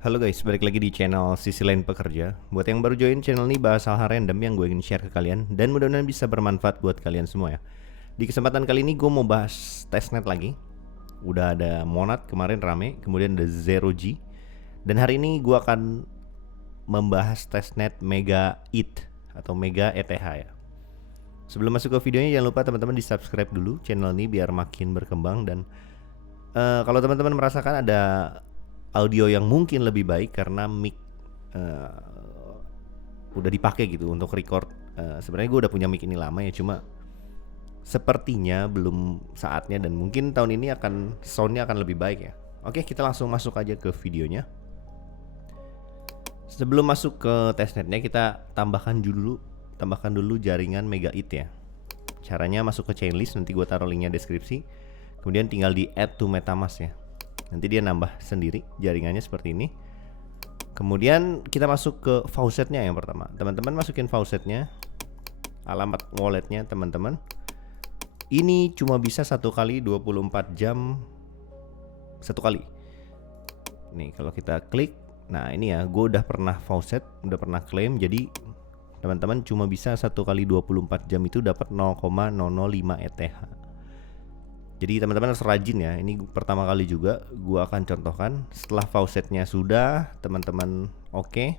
Halo guys, balik lagi di channel Sisi Lain Pekerja. Buat yang baru join channel ini bahas hal-hal random yang gue ingin share ke kalian dan mudah-mudahan bisa bermanfaat buat kalian semua ya. Di kesempatan kali ini gue mau bahas testnet lagi. Udah ada Monad kemarin rame, kemudian ada Zero G. Dan hari ini gue akan membahas testnet Mega ETH atau Mega ETH ya. Sebelum masuk ke videonya jangan lupa teman-teman di subscribe dulu channel ini biar makin berkembang. Dan kalau teman-teman merasakan ada audio yang mungkin lebih baik karena mic udah dipakai gitu untuk record. Sebenarnya gue udah punya mic ini lama ya, cuma sepertinya belum saatnya dan mungkin tahun ini soundnya akan lebih baik ya. Oke, kita langsung masuk aja ke videonya. Sebelum masuk ke testnetnya, kita tambahkan dulu jaringan Mega ETH ya. Caranya masuk ke chainlist, nanti gue taruh linknya deskripsi. Kemudian tinggal di add to MetaMask ya. Nanti dia nambah sendiri jaringannya seperti ini. Kemudian kita masuk ke faucetnya yang pertama. Teman-teman masukin faucetnya, alamat walletnya teman-teman. Ini cuma bisa 1 kali 24 jam satu kali. Nih kalau kita klik, nah ini ya, gue udah pernah faucet, udah pernah claim. Jadi teman-teman cuma bisa 1 kali 24 jam itu dapat 0,005 ETH. Jadi teman-teman harus rajin ya. Ini pertama kali juga gua akan contohkan. Setelah faucetnya sudah, teman-teman oke.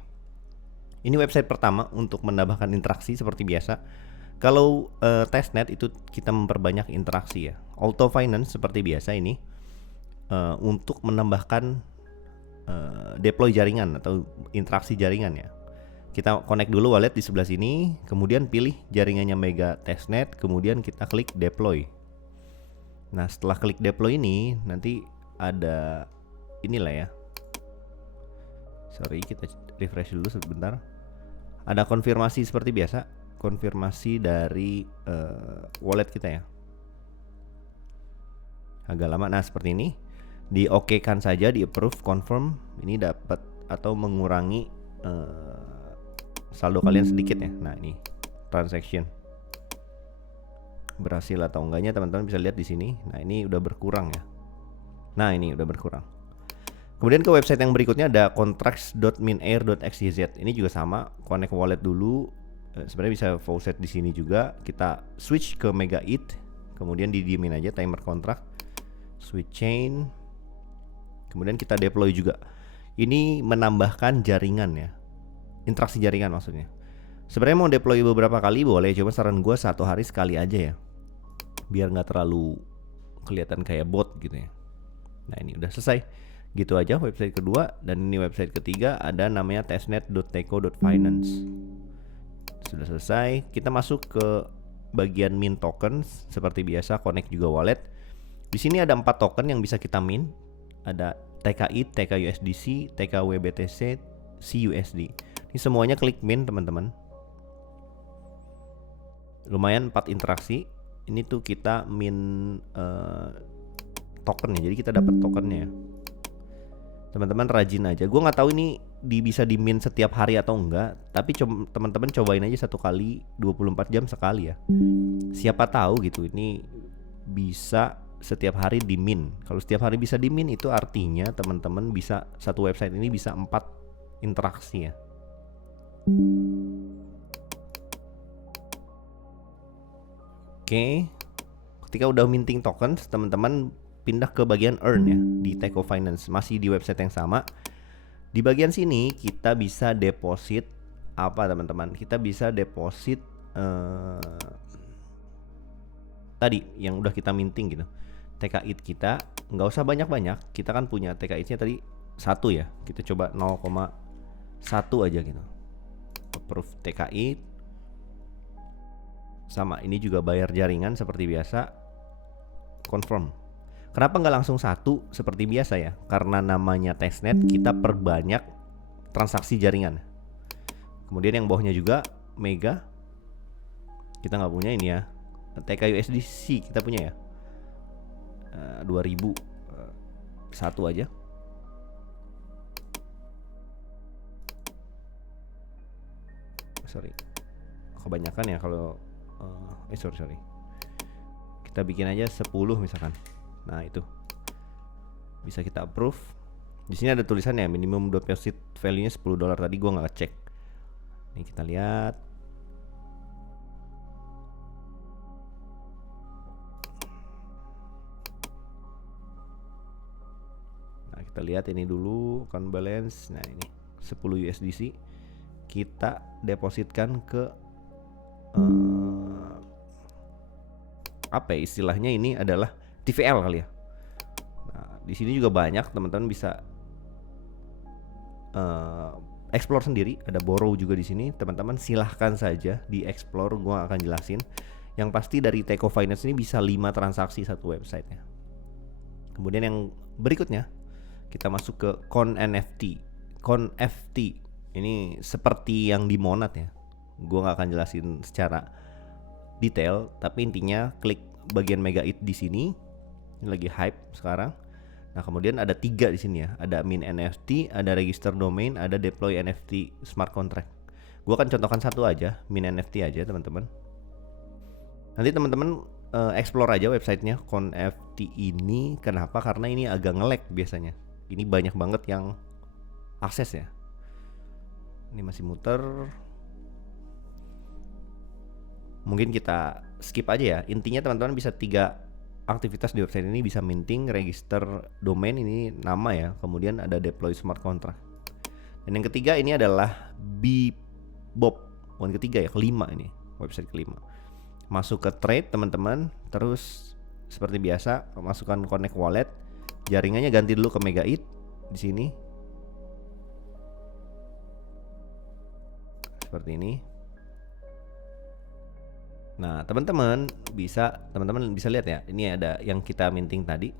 Ini website pertama untuk menambahkan interaksi seperti biasa. Kalau testnet itu kita memperbanyak interaksi ya. Auto Finance seperti biasa ini untuk menambahkan deploy jaringan atau interaksi jaringan ya. Kita connect dulu wallet di sebelah sini, kemudian pilih jaringannya Mega Testnet, kemudian kita klik deploy. Nah setelah klik deploy ini nanti ada inilah ya. Sorry, kita refresh dulu sebentar. Ada konfirmasi seperti biasa, konfirmasi dari wallet kita ya. Agak lama. Nah seperti ini, di oke kan saja, di approve, confirm. Ini dapat atau mengurangi saldo kalian sedikit ya. Nah ini transaction berhasil atau enggaknya teman-teman bisa lihat di sini. Nah ini udah berkurang ya. Nah ini udah berkurang. Kemudian ke website yang berikutnya ada contracts.minair.xyz. Ini juga sama, connect wallet dulu. Sebenarnya bisa faucet di sini juga. Kita switch ke Mega ETH, kemudian didiemin aja timer contract, switch chain, kemudian kita deploy juga. Ini menambahkan jaringan ya, interaksi jaringan maksudnya. Sebenarnya mau deploy beberapa kali boleh, cuma saran gue 1 hari sekali aja ya, biar nggak terlalu kelihatan kayak bot gitu ya. Nah ini udah selesai. Gitu aja website kedua. Dan ini website ketiga ada namanya testnet.teco.finance. Sudah selesai. Kita masuk ke bagian mint tokens seperti biasa, connect juga wallet. Di sini ada 4 token yang bisa kita mint. Ada TKI, TKUSDC, TKWBTC, CUSD. Ini semuanya klik mint teman-teman. Lumayan 4 interaksi. Ini tuh kita mint token ya, jadi kita dapat tokennya. Teman-teman rajin aja. Gue nggak tahu ini bisa di mint setiap hari atau enggak, tapi teman-teman cobain aja 1 kali 24 jam sekali ya. Siapa tahu gitu ini bisa setiap hari di mint. Kalau setiap hari bisa di mint itu artinya teman-teman bisa, satu website ini bisa 4 interaksi ya. Oke. Ketika udah minting token, teman-teman pindah ke bagian earn ya di Teco Finance, masih di website yang sama. Di bagian sini kita bisa deposit apa teman-teman? Kita bisa deposit tadi yang udah kita minting gitu. TKI kita nggak usah banyak-banyak. Kita kan punya TKI-nya tadi 1 ya. Kita coba 0,1 aja gitu. Approve TKI. Sama, ini juga bayar jaringan seperti biasa. Confirm. Kenapa nggak langsung 1 seperti biasa ya? Karena namanya testnet, kita perbanyak transaksi jaringan. Kemudian yang bawahnya juga Mega. Kita nggak punya ini ya. TKUSDC kita punya ya. 2000 1 aja. Sorry, kebanyakan ya kalau sorry. Kita bikin aja 10 misalkan. Nah itu bisa kita approve. Di sini ada tulisannya minimum deposit value-nya $10. Tadi gua nggak cek. Nih kita lihat. Nah, kita lihat ini dulu account balance. Nah, ini 10 USDC kita depositkan ke apa ya, istilahnya ini adalah TVL kali ya. Nah, di sini juga banyak teman-teman bisa explore sendiri, ada borrow juga di sini. Teman-teman silahkan saja di explore, gua akan jelasin. Yang pasti dari Teco Finance ini bisa 5 transaksi satu website ya. Kemudian yang berikutnya kita masuk ke ConNFT. ConFT ini seperti yang di Monad ya. Gua nggak akan jelasin secara detail, tapi intinya klik bagian Megait di sini. Ini lagi hype sekarang. Nah, kemudian ada 3 di sini ya. Ada mint NFT, ada register domain, ada deploy NFT smart contract. Gua akan contohkan satu aja, mint NFT aja teman-teman. Nanti teman-teman explore aja websitenya ConFT ini. Kenapa? Karena ini agak nge-lag biasanya. Ini banyak banget yang akses ya. Ini masih muter. Mungkin kita skip aja ya. Intinya teman-teman bisa 3 aktivitas di website ini, bisa minting, register domain, ini nama ya, kemudian ada deploy smart contract. Dan yang ketiga ini adalah Bebop. Bukan ketiga ya, kelima ini, website kelima. Masuk ke trade teman-teman, terus seperti biasa masukkan connect wallet. Jaringannya ganti dulu ke Megait di sini. Seperti ini. Nah, teman-teman bisa lihat ya. Ini ada yang kita minting tadi.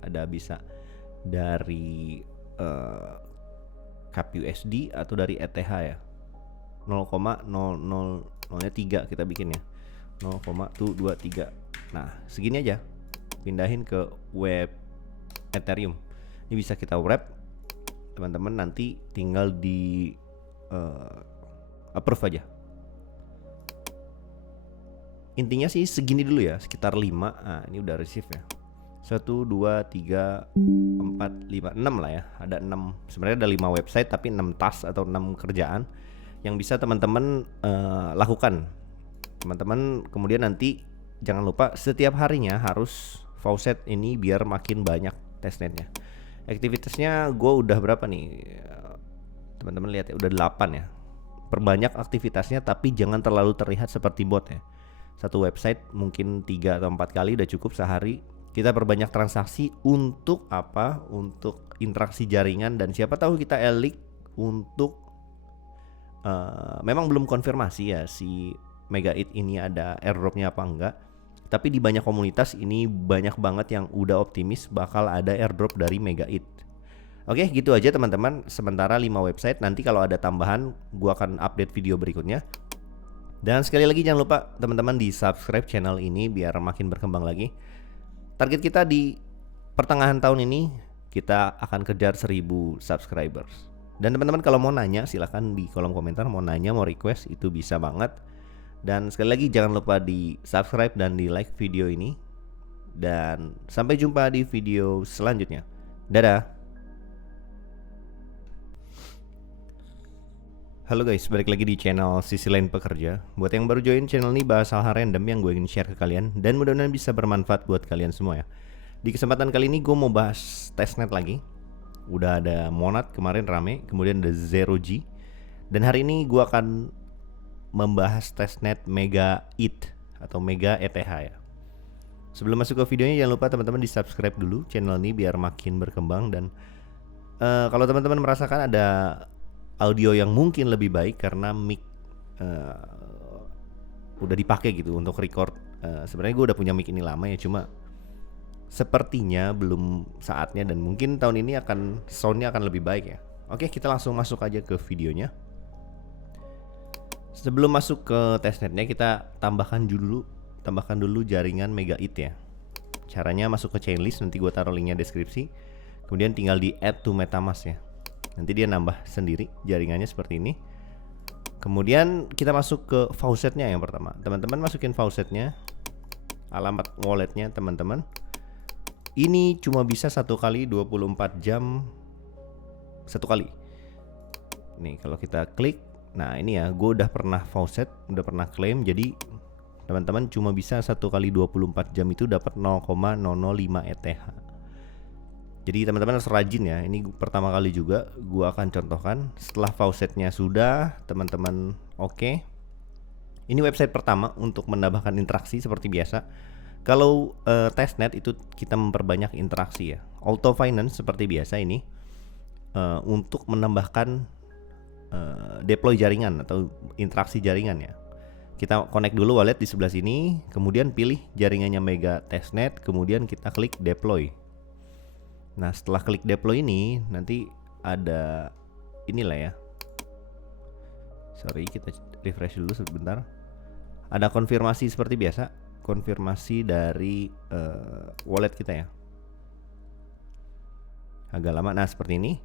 Ada bisa dari CapUSD atau dari ETH ya. 0,003 kita bikin ya. 0,223. Nah, segini aja. Pindahin ke web Ethereum. Ini bisa kita wrap. Teman-teman nanti tinggal di approve aja. Intinya sih segini dulu ya, sekitar 5. Nah, ini udah receive ya. 1, 2, 3, 4, 5, 6 lah ya. Ada 6. Sebenarnya ada 5 website tapi 6 task atau 6 kerjaan yang bisa teman-teman lakukan. Teman-teman kemudian nanti jangan lupa setiap harinya harus faucet ini biar makin banyak testnetnya. Aktivitasnya gue udah berapa nih? Teman-teman lihat ya, udah 8 ya. Perbanyak aktivitasnya tapi jangan terlalu terlihat seperti bot ya. Satu website mungkin 3 atau 4 kali udah cukup sehari. Kita perbanyak transaksi untuk apa? Untuk interaksi jaringan, dan siapa tahu kita elik untuk memang belum konfirmasi ya si Megait ini ada airdropnya apa enggak. Tapi di banyak komunitas ini banyak banget yang udah optimis bakal ada airdrop dari Megait. Oke, gitu aja teman-teman. Sementara 5 website, nanti kalau ada tambahan gua akan update video berikutnya. Dan sekali lagi jangan lupa teman-teman di subscribe channel ini biar makin berkembang lagi. Target kita di pertengahan tahun ini kita akan kejar 1000 subscribers. Dan teman-teman kalau mau nanya silahkan di kolom komentar, mau nanya, mau request, itu bisa banget. Dan sekali lagi jangan lupa di subscribe dan di like video ini. Dan sampai jumpa di video selanjutnya. Dadah. Halo guys, balik lagi di channel Sisi Lain Pekerja. Buat yang baru join channel ini, bahas hal-hal random yang gue ingin share ke kalian, dan mudah-mudahan bisa bermanfaat buat kalian semua ya. Di kesempatan kali ini gue mau bahas testnet lagi. Udah ada Monad kemarin rame, kemudian ada Zero G. Dan hari ini gue akan membahas testnet Megait atau Mega ETH ya. Sebelum masuk ke videonya, jangan lupa teman-teman di subscribe dulu channel ini biar makin berkembang. Dan kalau teman-teman merasakan ada audio yang mungkin lebih baik karena mic udah dipakai gitu untuk record. Sebenarnya gue udah punya mic ini lama ya, cuma sepertinya belum saatnya, dan mungkin tahun ini akan soundnya akan lebih baik ya. Oke, kita langsung masuk aja ke videonya. Sebelum masuk ke testnetnya, kita tambahkan dulu jaringan Megait ya. Caranya masuk ke chainlist, nanti gue taruh linknya deskripsi. Kemudian tinggal di add to MetaMask ya. Nanti dia nambah sendiri jaringannya seperti ini. Kemudian kita masuk ke faucetnya yang pertama. Teman-teman masukin faucetnya, alamat walletnya teman-teman. Ini cuma bisa 1 kali 24 jam satu kali. Nih kalau kita klik, nah ini ya, gue udah pernah faucet, udah pernah claim. Jadi teman-teman cuma bisa 1 kali 24 jam itu dapat 0,005 ETH. Jadi teman-teman harus rajin ya. Ini pertama kali juga gue akan contohkan. Setelah faucetnya sudah, teman-teman oke. Ini website pertama untuk menambahkan interaksi seperti biasa. Kalau testnet itu kita memperbanyak interaksi ya. Auto Finance seperti biasa ini untuk menambahkan deploy jaringan atau interaksi jaringan ya. Kita connect dulu wallet di sebelah sini, kemudian pilih jaringannya Mega Testnet, kemudian kita klik deploy. Nah setelah klik deploy ini nanti ada inilah ya. Sorry, kita refresh dulu sebentar. Ada konfirmasi seperti biasa, konfirmasi dari wallet kita ya. Agak lama. Nah seperti ini,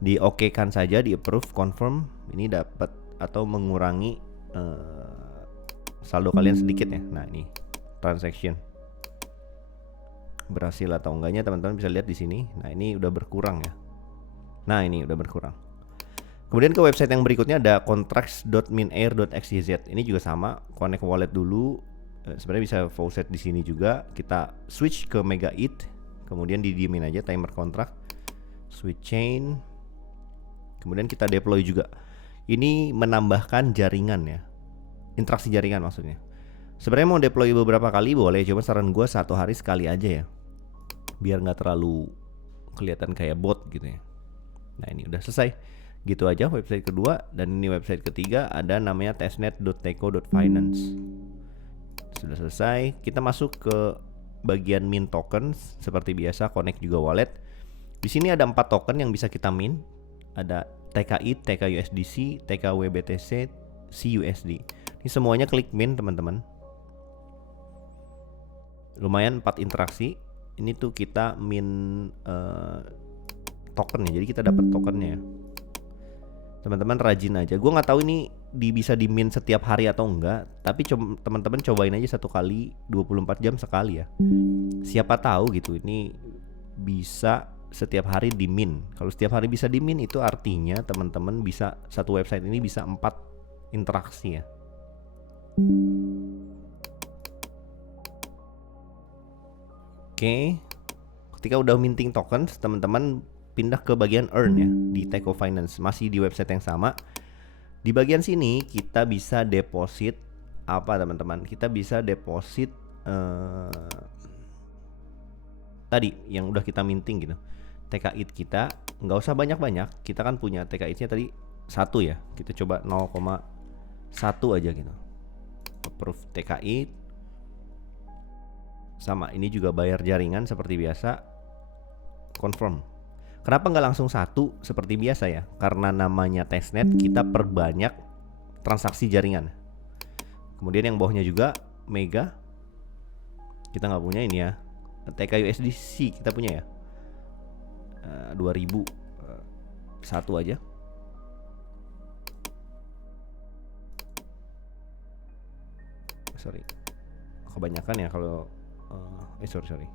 di oke kan saja, di approve, confirm. Ini dapat atau mengurangi saldo kalian sedikit ya. Nah ini transaction berhasil atau enggaknya teman-teman bisa lihat di sini. Nah ini udah berkurang ya. Nah ini udah berkurang. Kemudian ke website yang berikutnya ada contracts.minair.xyz. Ini juga sama, connect wallet dulu. Sebenarnya bisa faucet di sini juga. Kita switch ke Mega ETH, kemudian didiemin aja timer kontrak. Switch chain. Kemudian kita deploy juga. Ini menambahkan jaringan ya. Interaksi jaringan maksudnya. Sebenarnya mau deploy beberapa kali boleh, cuma saran gue 1 hari sekali aja ya. Biar nggak terlalu kelihatan kayak bot gitu ya. Nah ini udah selesai. Gitu aja website kedua. Dan ini website ketiga ada namanya testnet.teco.finance. Sudah selesai. Kita masuk ke bagian mint tokens. Seperti biasa connect juga wallet. Di sini ada 4 token yang bisa kita mint. Ada TKI, TKUSDC, TKWBTC, CUSD. Ini semuanya klik mint teman-teman. Lumayan 4 interaksi. Ini tuh kita mint tokennya. Jadi kita dapat tokennya. Teman-teman rajin aja. Gue nggak tahu ini bisa di mint setiap hari atau enggak. Tapi teman-teman cobain aja 1 kali 24 jam sekali ya. Siapa tahu gitu ini bisa setiap hari di mint. Kalau setiap hari bisa di mint itu artinya teman-teman bisa satu website ini bisa 4 interaksi ya. Oke. Ketika udah minting tokens, teman-teman pindah ke bagian earn ya di Teco Finance, masih di website yang sama. Di bagian sini kita bisa deposit apa teman-teman? Kita bisa deposit tadi yang udah kita minting gitu. TKI kita nggak usah banyak-banyak. Kita kan punya TKI-nya tadi 1 ya. Kita coba 0,1 aja gitu. Approve TKI. Sama, ini juga bayar jaringan seperti biasa. Confirm. Kenapa nggak langsung 1 seperti biasa ya? Karena namanya testnet, kita perbanyak transaksi jaringan. Kemudian yang bawahnya juga Mega. Kita nggak punya ini ya. TKUSDC kita punya ya. 2000 1 aja. Sorry. Kebanyakan ya kalau sorry.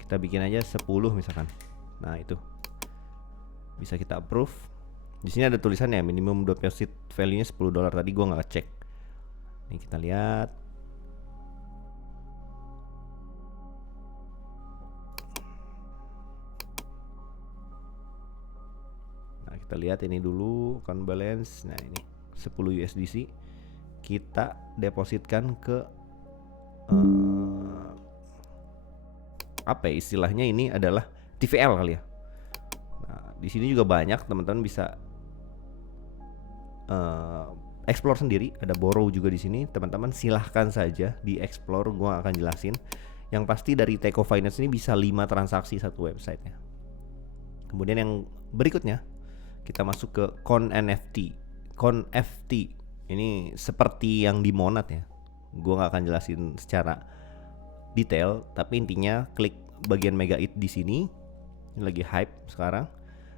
Kita bikin aja 10 misalkan. Nah itu bisa kita approve. Di sini ada tulisannya minimum deposit value-nya $10. Tadi gua nggak cek. Nih kita lihat. Nah kita lihat ini dulu account balance. Nah ini 10 USDC kita depositkan ke apa ya, istilahnya ini adalah TVL kali ya. Nah, di sini juga banyak teman-teman bisa explore sendiri. Ada borrow juga di sini. Teman-teman silahkan saja di explore. Gua akan jelasin. Yang pasti dari Teco Finance ini bisa 5 transaksi satu website ya. Kemudian yang berikutnya kita masuk ke ConNFT. ConFT ini seperti yang di Monad ya. Gua nggak akan jelasin secara detail, tapi intinya klik bagian Mega ETH di sini. Ini lagi hype sekarang.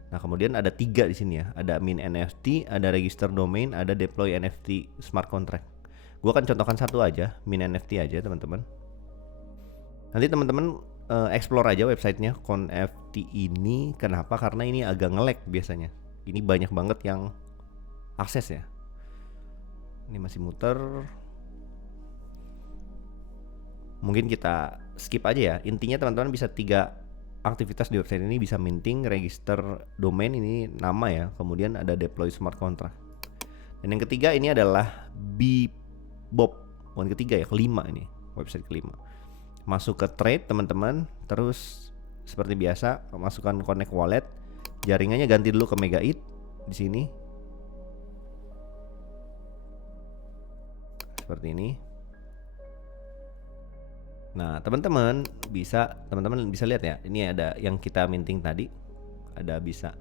Nah, kemudian ada 3 di sini ya. Ada mint NFT, ada register domain, ada deploy NFT smart contract. Gua akan contohkan 1 aja, mint NFT aja, teman-teman. Nanti teman-teman explore aja websitenya ConFT ini. Kenapa? Karena ini agak nge-lag biasanya. Ini banyak banget yang akses ya. Ini masih muter. Mungkin kita skip aja ya. Intinya teman-teman bisa 3 aktivitas di website ini, bisa minting, register domain, ini nama ya, kemudian ada deploy smart contract. Dan yang ketiga ini adalah Bebop. Bukan ketiga ya, kelima ini, website kelima. Masuk ke trade teman-teman, terus seperti biasa masukkan connect wallet, jaringannya ganti dulu ke Mega-it di sini. Seperti ini. Nah, teman-teman bisa lihat ya. Ini ada yang kita minting tadi. Ada bisa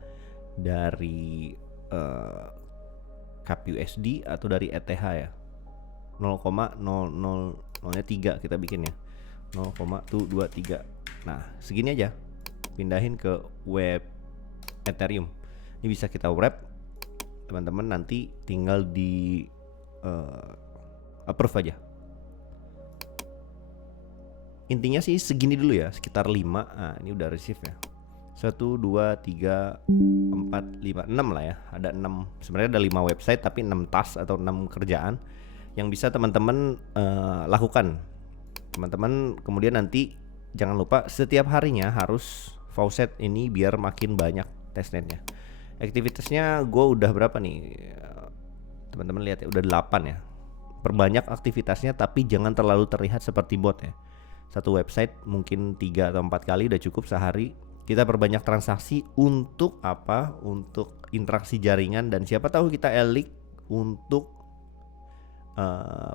dari CAPUSD atau dari ETH ya. 0,003 kita bikin ya. 0,223. Nah, segini aja. Pindahin ke web Ethereum. Ini bisa kita wrap. Teman-teman nanti tinggal di approve aja. Intinya sih segini dulu ya, sekitar 5. Nah, ini udah receive ya. 1, 2, 3, 4, 5, 6 lah ya. Ada 6. Sebenarnya ada 5 website tapi 6 task atau 6 kerjaan yang bisa teman-teman lakukan. Teman-teman kemudian nanti jangan lupa setiap harinya harus faucet ini biar makin banyak testnetnya. Aktivitasnya gue udah berapa nih? Teman-teman lihat ya, udah 8 ya. Perbanyak aktivitasnya tapi jangan terlalu terlihat seperti bot ya. Satu website mungkin 3 atau 4 kali udah cukup sehari. Kita perbanyak transaksi untuk apa? Untuk interaksi jaringan, dan siapa tahu kita elik untuk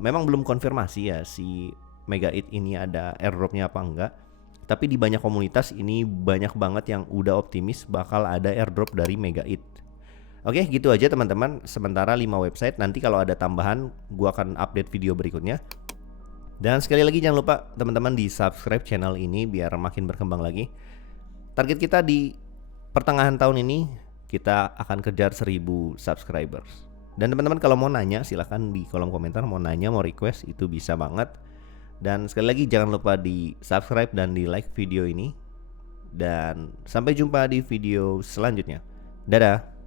memang belum konfirmasi ya si Mega-it ini ada airdropnya apa enggak. Tapi di banyak komunitas ini banyak banget yang udah optimis bakal ada airdrop dari Mega-it. Oke, gitu aja teman-teman. Sementara 5 website, nanti kalau ada tambahan gua akan update video berikutnya. Dan sekali lagi jangan lupa teman-teman di subscribe channel ini biar makin berkembang lagi. Target kita di pertengahan tahun ini kita akan kejar 1000 subscribers. Dan teman-teman kalau mau nanya silahkan di kolom komentar, mau nanya, mau request, itu bisa banget. Dan sekali lagi jangan lupa di subscribe dan di like video ini. Dan sampai jumpa di video selanjutnya. Dadah.